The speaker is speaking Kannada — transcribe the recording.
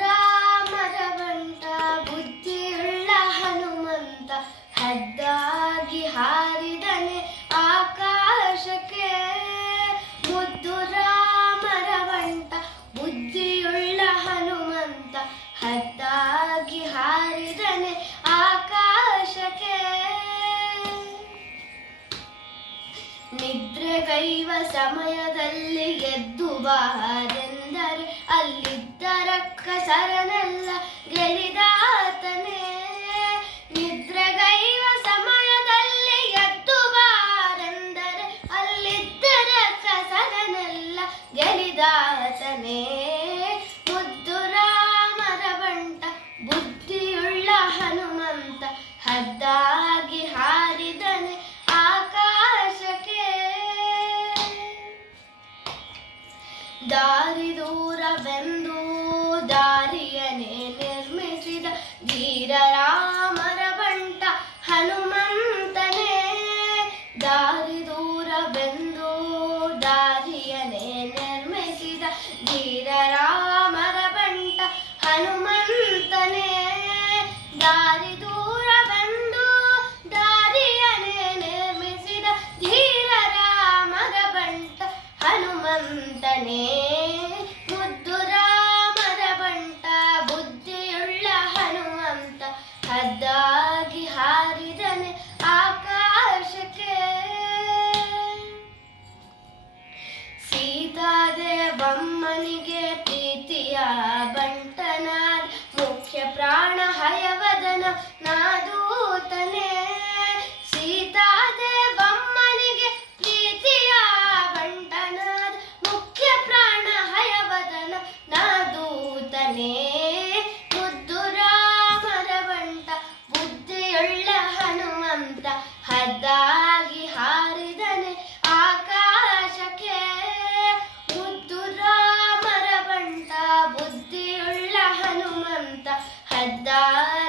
ರಾಮರ ಬಂಟ ಬುದ್ಧಿಯುಳ್ಳ ಹನುಮಂತ ಹದ್ದಾಗಿ ಹಾರಿದನೆ ಆಕಾಶಕ್ಕೆ. ಮುದ್ದು ರಾಮರ ಬಂಟ ಬುದ್ಧಿಯುಳ್ಳ ಹನುಮಂತ ಹದ್ದಾಗಿ ಹಾರಿದನೆ ಆಕಾಶಕ್ಕೆ. ನಿದ್ರೆಗೈವ ಸಮಯದಲ್ಲಿ ಎದ್ದು ಬಾರೆಂದರೆ ಅಲ್ಲಿದ್ದ ರಕ್ಕಸರನೆಲ್ಲ ಗೆಲಿದಾತನೇ. ನಿದ್ರೆಗೈವ ಸಮಯದಲ್ಲಿ ಎದ್ದು ಬಾರೆಂದರೆ ಅಲ್ಲಿದ್ದ ರಕ್ಕಸರನೆಲ್ಲ ಗೆಲಿದಾತನೇ. ಮುದ್ದು ರಾಮರ ಬಂಟ ಬುದ್ಧಿಯುಳ್ಳ ಹನುಮಂತ ಹದ್ದಾಗಿ ಹಾರಿದನೆ ಆಕಾಶಕ್ಕೆ. ದಾರಿ ದೂರವೆಂದು ದಾರಿಯನೇ ನಿರ್ಮಿಸಿದ ಧೀರ ರಾಮರ ಬಂಟ ಹನುಮಂತನೇ. ದಾರಿ ದೂರವೆಂದು ದಾರಿಯನೇ ನಿರ್ಮಿಸಿದ ಧೀರ ರಾಮರ ಬಂಟ ಹನುಮಂತನೇ. ದಾರಿ ದೂರವೆಂದು ದಾರಿಯನೇ ನಿರ್ಮಿಸಿದ ಧೀರ ರಾಮರ ಬಂಟ ಹನುಮಂತನೇ. ಮುದ್ದು ರಾಮರ ಬಂಟ ಬುದ್ಧಿಯುಳ್ಳ ಹನುಮಂತ ಹದ್ದಾಗಿ ಹಾರಿದನೆ ಆಕಾಶಕ್ಕೆ. ಸೀತಾದೇವಮ್ಮನಿಗೆ ಪ್ರೀತಿಯ ಬಂಟನಾದ ಮುಖ್ಯ ಪ್ರಾಣ ಹಯವದನ ನಾದೂತನೇ. ಸೀತಾದೇವಮ್ಮನಿಗೆ ಪ್ರೀತಿಯ ಬಂಟನಾದ ಮುಖ್ಯ ಪ್ರಾಣ ಹಯವದನ ನಾದೂತನೇ. ಮುದ್ದು ರಾಮರ ಬಂಟ ಬುದ್ಧಿಯುಳ್ಳ ಹನುಮಂತ ಹದ್ದಾಗಿ ಹಾರಿದನೆ ಆಕಾಶಕ್ಕೆ. ಮುದ್ದು ರಾಮರ ಬಂಟ ಬುದ್ಧಿಯುಳ್ಳ ಹನುಮಂತ ಹದ್ದಾಗಿ